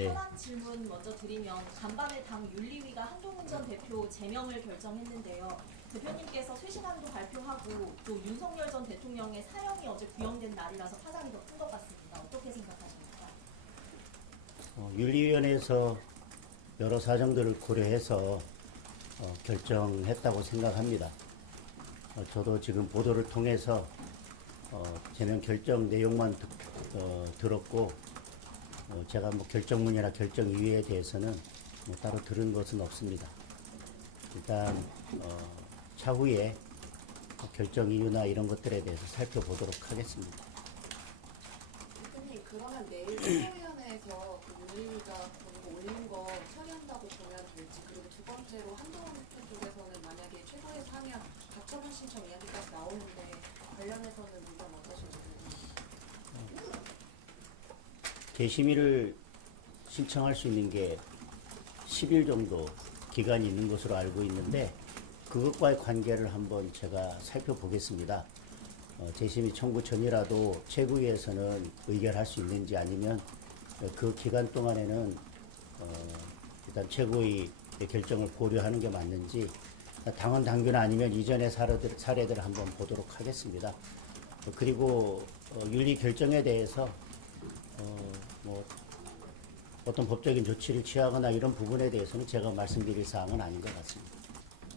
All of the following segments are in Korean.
네. 현안 질문 먼저 드리면 간밤에 당 윤리위가 한동훈 전 대표 제명을 결정했는데요. 대표님께서 쇄신안도 발표하고 또 윤석열 전 대통령의 사형이 어제 구형된 날이라서 파장이 더 큰 것 같습니다. 어떻게 생각하십니까? 윤리위원회에서 여러 사정들을 고려해서 결정했다고 생각합니다. 저도 지금 보도를 통해서 제명 결정 내용만 들었고 제가 뭐 결정문이나 결정 이유에 대해서는 뭐 따로 들은 것은 없습니다. 일단 차후에 결정 이유나 이런 것들에 대해서 살펴보도록 하겠습니다. 대표님, 그러면 내일 최고위원회에서 그 윤리위가 올린 거 처리한다고 보면 될지, 그리고 두 번째로 한동훈 대표 쪽에서는 만약에 최고의 상향 가처분 신청 이야기까지 나오는데 관련해서는 의견 어떠신지 궁금합니다. 개심의를 신청할 수 있는 게 10일 정도 기간이 있는 것으로 알고 있는데 그것과의 관계를 한번 제가 살펴보겠습니다. 재심의 청구 전이라도 최고위에서는 의결할 수 있는지 아니면 그 기간 동안에는 일단 최고위의 결정을 고려하는 게 맞는지 당헌 당규나 아니면 이전의 사례들을 한번 보도록 하겠습니다. 그리고 윤리 결정에 대해서 뭐 어떤 법적인 조치를 취하거나 이런 부분에 대해서는 제가 말씀드릴 사항은 아닌 것 같습니다.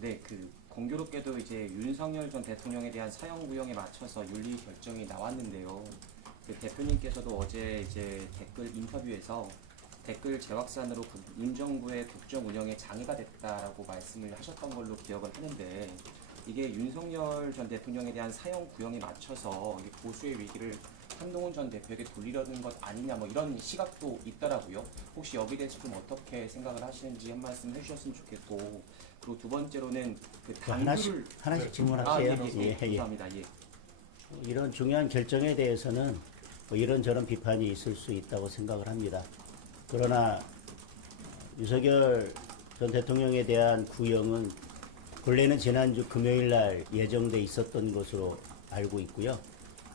네, 공교롭게도 이제 윤석열 전 대통령에 대한 사형 구형에 맞춰서 윤리 결정이 나왔는데요. 대표님께서도 어제 이제 댓글 인터뷰에서 댓글 재확산으로 문 정부의 국정 운영에 장애가 됐다라고 말씀을 하셨던 걸로 기억을 하는데 이게 윤석열 전 대통령에 대한 사형 구형에 맞춰서 보수의 위기를 한동훈 전 대표에게 돌리려는 것 아니냐 뭐 이런 시각도 있더라고요. 혹시 여기에 대해서 좀 어떻게 생각을 하시는지 한 말씀 해주셨으면 좋겠고, 그리고 두 번째로는 그 당규를 하나씩 질문할게요. 감사합니다. 예. 이런 중요한 결정에 대해서는 뭐 이런저런 비판이 있을 수 있다고 생각을 합니다. 그러나 윤석열 전 대통령에 대한 구형은 본래는 지난주 금요일 날 예정돼 있었던 것으로 알고 있고요.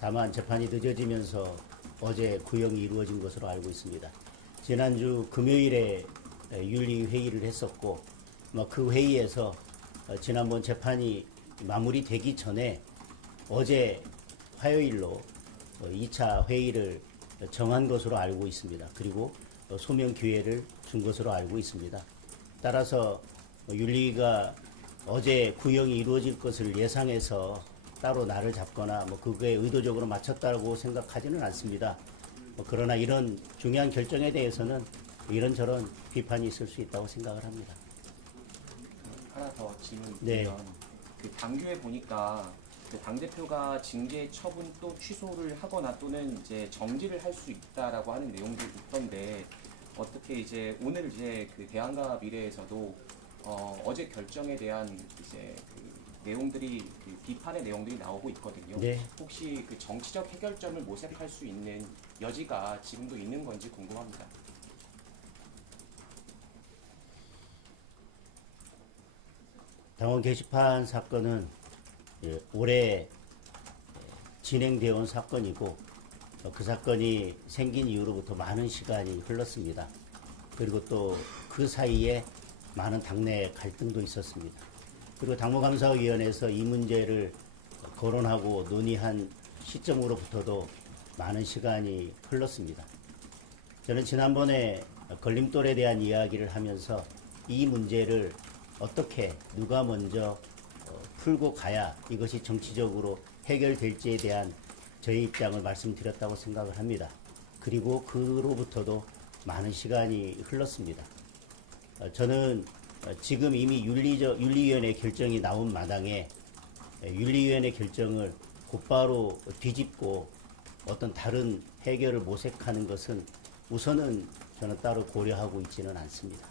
다만 재판이 늦어지면서 어제 구형이 이루어진 것으로 알고 있습니다. 지난주 금요일에 윤리회의를 했었고 그 회의에서 지난번 재판이 마무리되기 전에 어제 화요일로 2차 회의를 정한 것으로 알고 있습니다. 그리고 소명 기회를 준 것으로 알고 있습니다. 따라서 윤리가 어제 구형이 이루어질 것을 예상해서 따로 날을 잡거나 그거에 의도적으로 맞췄다고 생각하지는 않습니다. 그러나 이런 중요한 결정에 대해서는 이런저런 비판이 있을 수 있다고 생각을 합니다. 하나 더 질문 네. 드리면 그 당규에 보니까 그 당대표가 징계 처분 또 취소를 하거나 또는 이제 정지를 할 수 있다라고 하는 내용도 있던데 어떻게 이제 오늘 이제 그 대안과 미래에서도 어제 결정에 대한 이제 그 내용들이 그 비판의 내용들이 나오고 있거든요. 네. 혹시 그 정치적 해결점을 모색할 수 있는 여지가 지금도 있는 건지 궁금합니다. 당원 게시판 사건은 올해 진행되어 온 사건이고 그 사건이 생긴 이후로부터 많은 시간이 흘렀습니다. 그리고 또 그 사이에 많은 당내 갈등도 있었습니다. 그리고 당무감사위원회에서 이 문제를 거론하고 논의한 시점으로부터도 많은 시간이 흘렀습니다. 저는 지난번에 걸림돌에 대한 이야기를 하면서 이 문제를 어떻게 누가 먼저 풀고 가야 이것이 정치적으로 해결될지에 대한 저의 입장을 말씀드렸다고 생각을 합니다. 그리고 그로부터도 많은 시간이 흘렀습니다. 저는 지금 이미 윤리위원회 결정이 나온 마당에 윤리위원회 결정을 곧바로 뒤집고 어떤 다른 해결을 모색하는 것은 우선은 저는 따로 고려하고 있지는 않습니다.